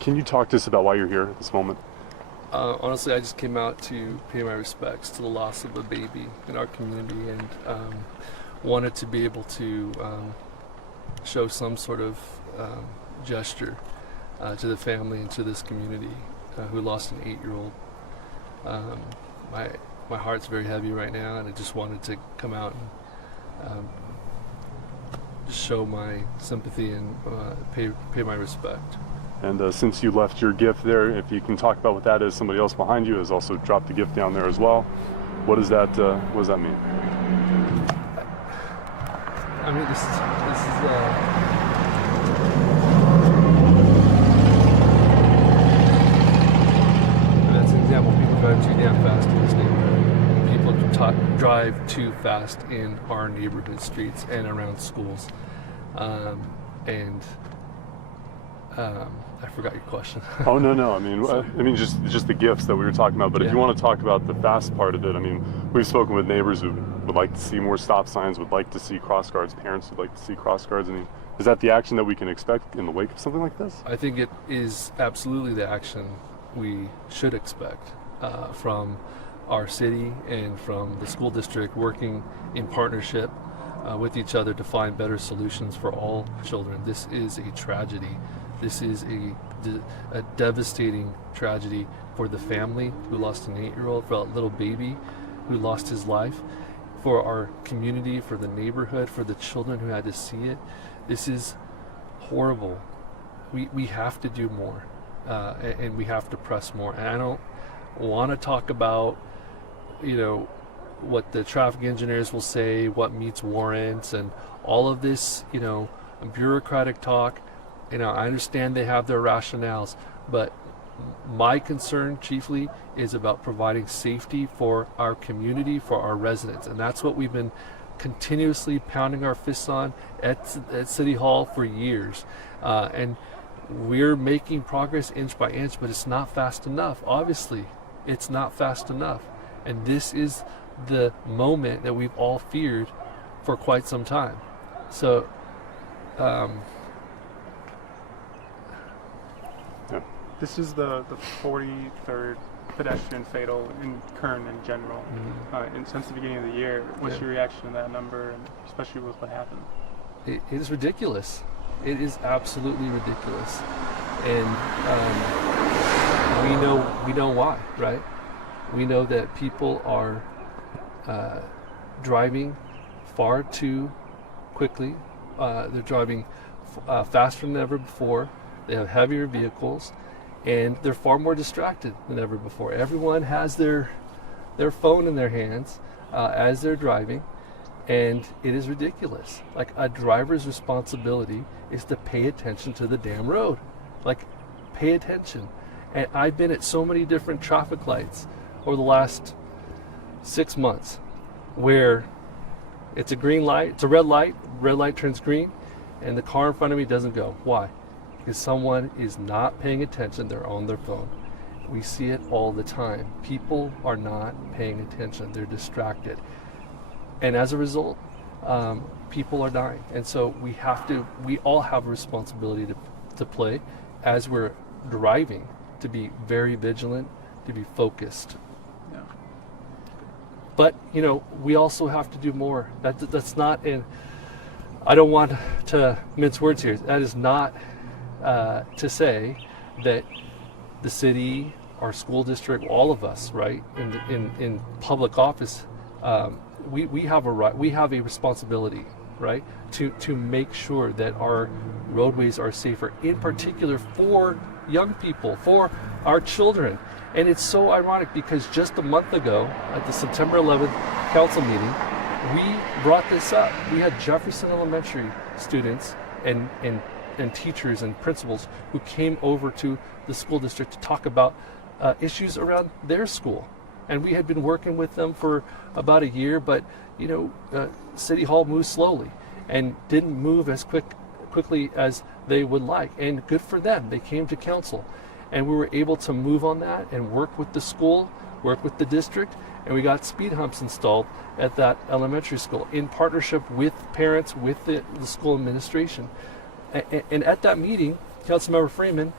Can you talk to us about why you're here at this moment? Honestly, I just came out to pay my respects to the loss of a baby in our community, and wanted to be able to show some sort of gesture to the family and to this community who lost an 8-year-old. My heart's very heavy right now, and I just wanted to come out and just show my sympathy and pay my respect. And since you left your gift there, if you can talk about what that is, somebody else behind you has also dropped the gift down there as well. What does that mean? I mean, this is that's an example. People drive too damn fast in this neighborhood. People drive too fast in our neighborhood streets and around schools. I forgot your question. Oh no! I mean, just the gifts that we were talking about. But if you want to talk about the fast part of it, I mean, we've spoken with neighbors who would like to see more stop signs, would like to see cross guards. Parents would like to see cross guards. I mean, is that the action that we can expect in the wake of something like this? I think it is absolutely the action we should expect from our city and from the school district, working in partnership with each other to find better solutions for all children. This is a tragedy. This is a devastating tragedy for the family who lost an 8-year-old, for that little baby who lost his life, for our community, for the neighborhood, for the children who had to see it. This is horrible. We have to do more, and we have to press more. And I don't want to talk about, what the traffic engineers will say, what meets warrants, and all of this, bureaucratic talk. I understand they have their rationales, but my concern chiefly is about providing safety for our community, for our residents. And that's what we've been continuously pounding our fists on at City Hall for years. And we're making progress inch by inch, but it's not fast enough. Obviously, it's not fast enough. And this is the moment that we've all feared for quite some time. So, This is the 43rd pedestrian fatal in Kern in general. And since the beginning of the year, what's your reaction to that number, and especially with what happened? It is ridiculous. It is absolutely ridiculous. And we know why, right? We know that people are driving far too quickly. They're driving faster than ever before. They have heavier vehicles, and they're far more distracted than ever before. Everyone has their phone in their hands as they're driving, and it is ridiculous. Like, a driver's responsibility is to pay attention to the damn road. Like, pay attention. And I've been at so many different traffic lights over the last 6 months where it's a green light, it's a red light turns green, and the car in front of me doesn't go. Why? Because someone is not paying attention, they're on their phone. We see it all the time. People are not paying attention, they're distracted. And as a result, people are dying. And so we all have a responsibility to play as we're driving, to be very vigilant, to be focused. Yeah. But, we also have to do more. That's not I don't want to mince words here. That is not to say that the city, our school district, all of us, right, in public office, we have a right, we have a responsibility, right, to make sure that our roadways are safer, in particular for young people, for our children. And it's so ironic because just a month ago at the September 11th council meeting, we brought this up. We had Jefferson Elementary students and teachers and principals who came over to the school district to talk about issues around their school. And we had been working with them for about a year, but City Hall moved slowly and didn't move as quickly as they would like. And good for them. They came to council, and we were able to move on that and work with the school, work with the district, and we got speed humps installed at that elementary school in partnership with parents, with the school administration. And at that meeting, Councilmember Freeman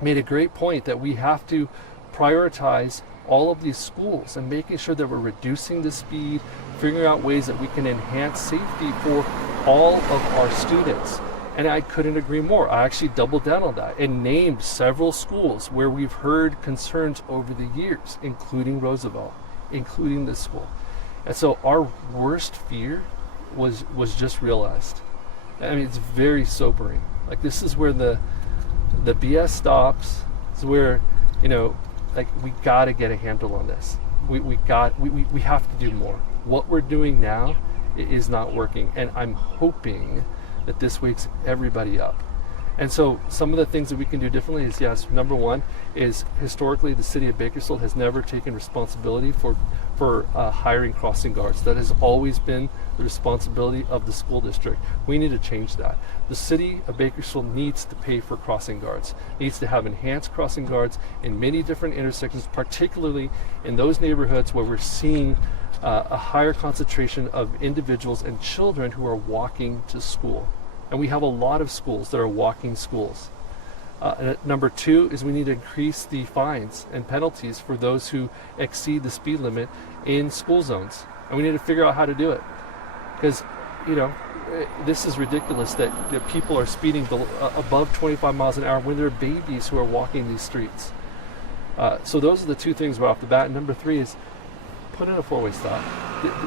made a great point that we have to prioritize all of these schools and making sure that we're reducing the speed, figuring out ways that we can enhance safety for all of our students. And I couldn't agree more. I actually doubled down on that and named several schools where we've heard concerns over the years, including Roosevelt, including this school. And so our worst fear was just realized. I mean, it's very sobering. Like, this is where the BS stops. It's where, you know, like, we got to get a handle on this. We have to do more. What we're doing now is not working, and I'm hoping that this wakes everybody up. And so some of the things that we can do differently is, yes, number one is historically the city of Bakersfield has never taken responsibility for hiring crossing guards. That has always been the responsibility of the school district. We need to change that. The city of Bakersfield needs to pay for crossing guards, needs to have enhanced crossing guards in many different intersections, particularly in those neighborhoods where we're seeing a higher concentration of individuals and children who are walking to school. And we have a lot of schools that are walking schools. Number two is we need to increase the fines and penalties for those who exceed the speed limit in school zones. And we need to figure out how to do it. Because, you know, this is ridiculous that people are speeding above 25 miles an hour when there are babies who are walking these streets. So those are the two things right off the bat. And number three is put in a four-way stop.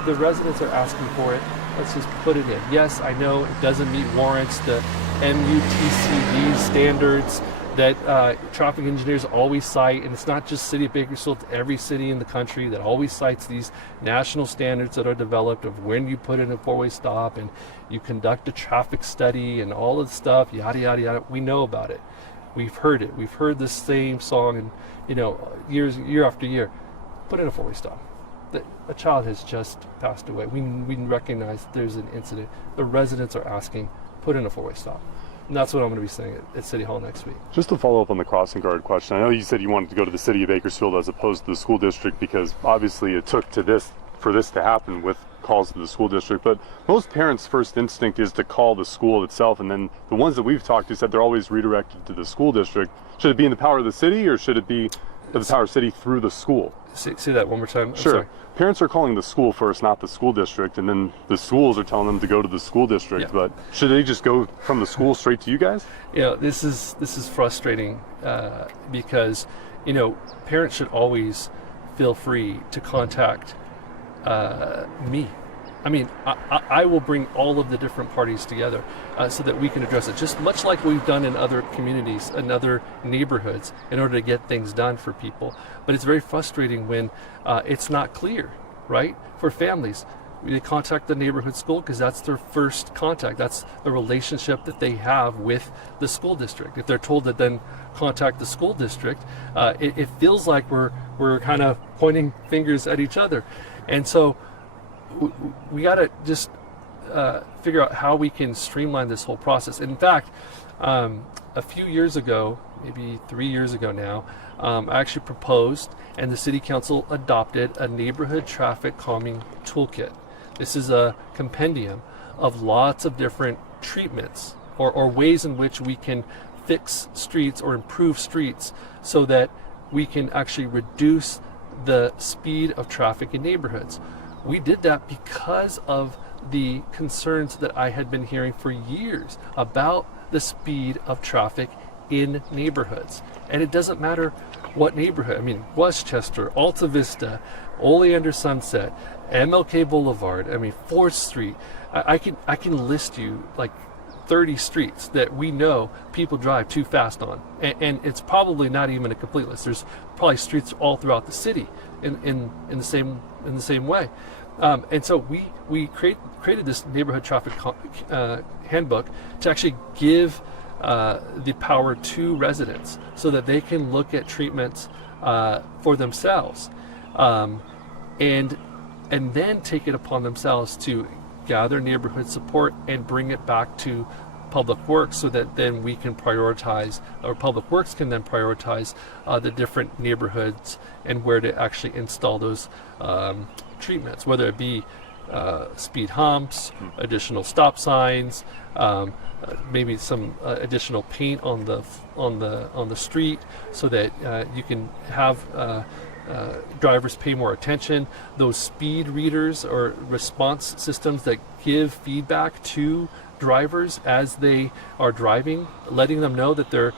The residents are asking for it. Let's just put it in. Yes, I know it doesn't meet warrants, the MUTCD standards that traffic engineers always cite, and it's not just City of Bakersfield, it's every city in the country that always cites these national standards that are developed of when you put in a four-way stop and you conduct a traffic study and all of the stuff, yada, yada, yada. We know about it. We've heard it. We've heard the same song, and, you know, year after year. Put in a four-way stop. A child has just passed away. We recognize there's an incident. The residents are asking, put in a four-way stop. And that's what I'm going to be saying at City Hall next week. Just to follow up on the crossing guard question, I know you said you wanted to go to the city of Bakersfield as opposed to the school district because obviously it took for this to happen with calls to the school district, but most parents' first instinct is to call the school itself, and then the ones that we've talked to said they're always redirected to the school district. Should it be in the power of the city, or should it be the power of the city through the school? See that one more time? Sure. Sorry. Parents are calling the school first, not the school district, and then the schools are telling them to go to the school district. Yeah. But should they just go from the school straight to you guys? You know, this is frustrating because, you know, parents should always feel free to contact me. I mean, I will bring all of the different parties together so that we can address it, just much like we've done in other communities and other neighborhoods in order to get things done for people. But it's very frustrating when it's not clear, right? For families, they contact the neighborhood school because that's their first contact. That's the relationship that they have with the school district. If they're told to then contact the school district, it feels like we're kind of pointing fingers at each other. And so we got to just figure out how we can streamline this whole process. In fact, a few years ago, maybe 3 years ago now, I actually proposed and the City Council adopted a neighborhood traffic calming toolkit. This is a compendium of lots of different treatments or ways in which we can fix streets or improve streets so that we can actually reduce the speed of traffic in neighborhoods. We did that because of the concerns that I had been hearing for years about the speed of traffic in neighborhoods. And it doesn't matter what neighborhood. I mean, Westchester, Alta Vista, Oleander Sunset, MLK Boulevard, I mean, 4th Street. I can list you like 30 streets that we know people drive too fast on. And it's probably not even a complete list. There's probably streets all throughout the city in the same way. And so we created this neighborhood traffic handbook to actually give the power to residents so that they can look at treatments for themselves and then take it upon themselves to gather neighborhood support and bring it back to Public Works so that then we can prioritize, or Public Works can then prioritize the different neighborhoods and where to actually install those treatments, whether it be speed humps, additional stop signs, maybe some additional paint on the street, so that you can have drivers pay more attention. Those speed readers or response systems that give feedback to drivers as they are driving, letting them know that they're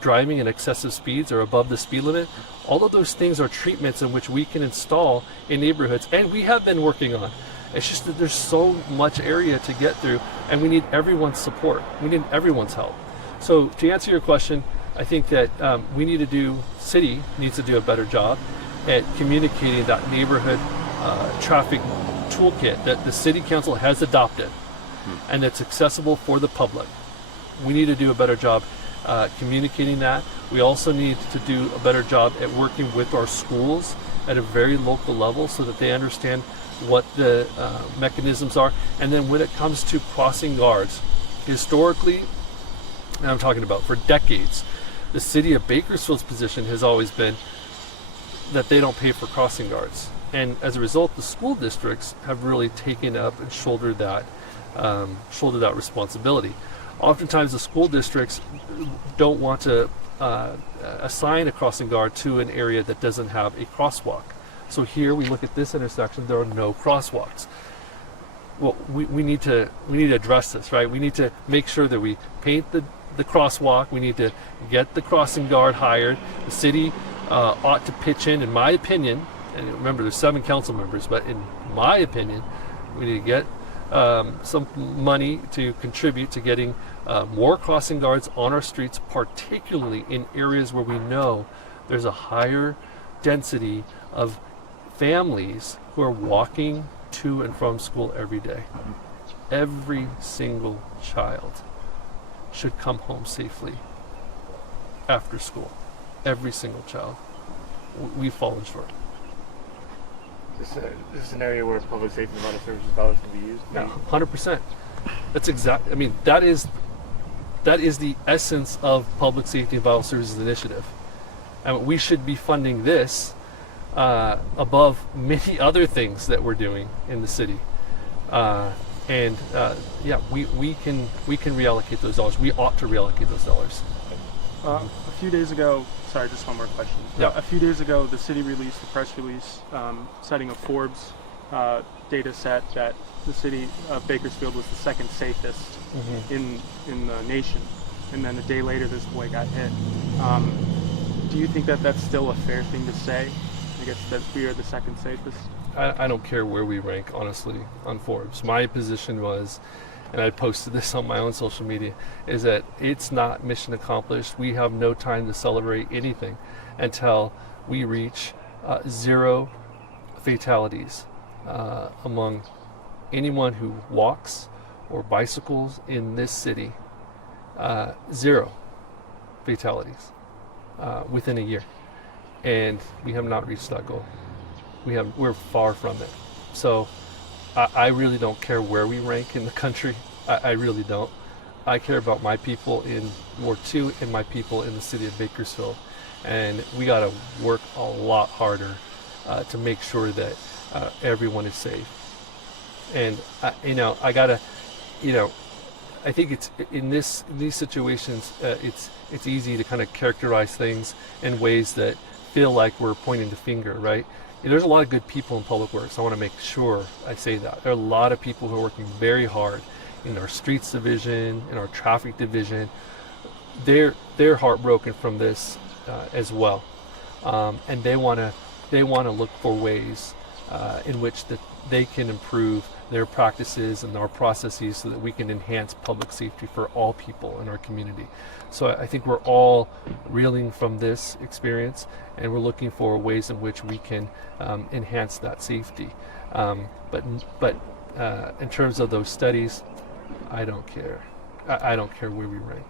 driving in excessive speeds or above the speed limit. All of those things are treatments in which we can install in neighborhoods, and we have been working on. It's just that there's so much area to get through, and we need everyone's support. We need everyone's help. So to answer your question, I think that city needs to do a better job at communicating that neighborhood traffic toolkit that the city council has adopted and that's accessible for the public. We need to do a better job communicating that. We also need to do a better job at working with our schools at a very local level so that they understand what the mechanisms are. And then when it comes to crossing guards, historically, and I'm talking about for decades, the city of Bakersfield's position has always been that they don't pay for crossing guards. And as a result, the school districts have really taken up and shouldered that responsibility. Oftentimes the school districts don't want to assign a crossing guard to an area that doesn't have a crosswalk. So here we look at this intersection, there are no crosswalks. Well, we need to address this, right? We need to make sure that we paint the crosswalk. We need to get the crossing guard hired. The city ought to pitch in my opinion, and remember there's 7 council members, but in my opinion, we need to get some money to contribute to getting more crossing guards on our streets, particularly in areas where we know there's a higher density of families who are walking to and from school every day. Every single child should come home safely after school. Every single child. We've fallen short. This is an area where public safety and vital services dollars can be used. Yeah, 100%. That's exact. I mean, that is the essence of public safety and vital services initiative, and we should be funding this above many other things that we're doing in the city. Yeah, we can reallocate those dollars. We ought to reallocate those dollars. A few days ago, sorry, just one more question. Yeah. A few days ago, the city released a press release citing a Forbes data set that the city of Bakersfield was the second safest in the nation. And then a day later, this boy got hit. Do you think that that's still a fair thing to say? I guess that we are the second safest? I don't care where we rank, honestly, on Forbes. My position was, and I posted this on my own social media, is that it's not mission accomplished. We have no time to celebrate anything until we reach 0 fatalities among anyone who walks or bicycles in this city. 0 fatalities within a year. And we have not reached that goal. We're far from it. So I really don't care where we rank in the country. I really don't. I care about my people in Ward 2 and my people in the city of Bakersfield. And we got to work a lot harder to make sure that everyone is safe. And I think it's in these situations, it's easy to kind of characterize things in ways that feel like we're pointing the finger, right? There's a lot of good people in public works. I want to make sure I say that. There are a lot of people who are working very hard in our streets division, in our traffic division. They're heartbroken from this as well, and they want to look for ways in which that they can improve their practices and our processes so that we can enhance public safety for all people in our community. So I think we're all reeling from this experience, and we're looking for ways in which we can enhance that safety. But in terms of those studies, I don't care. I don't care where we rank.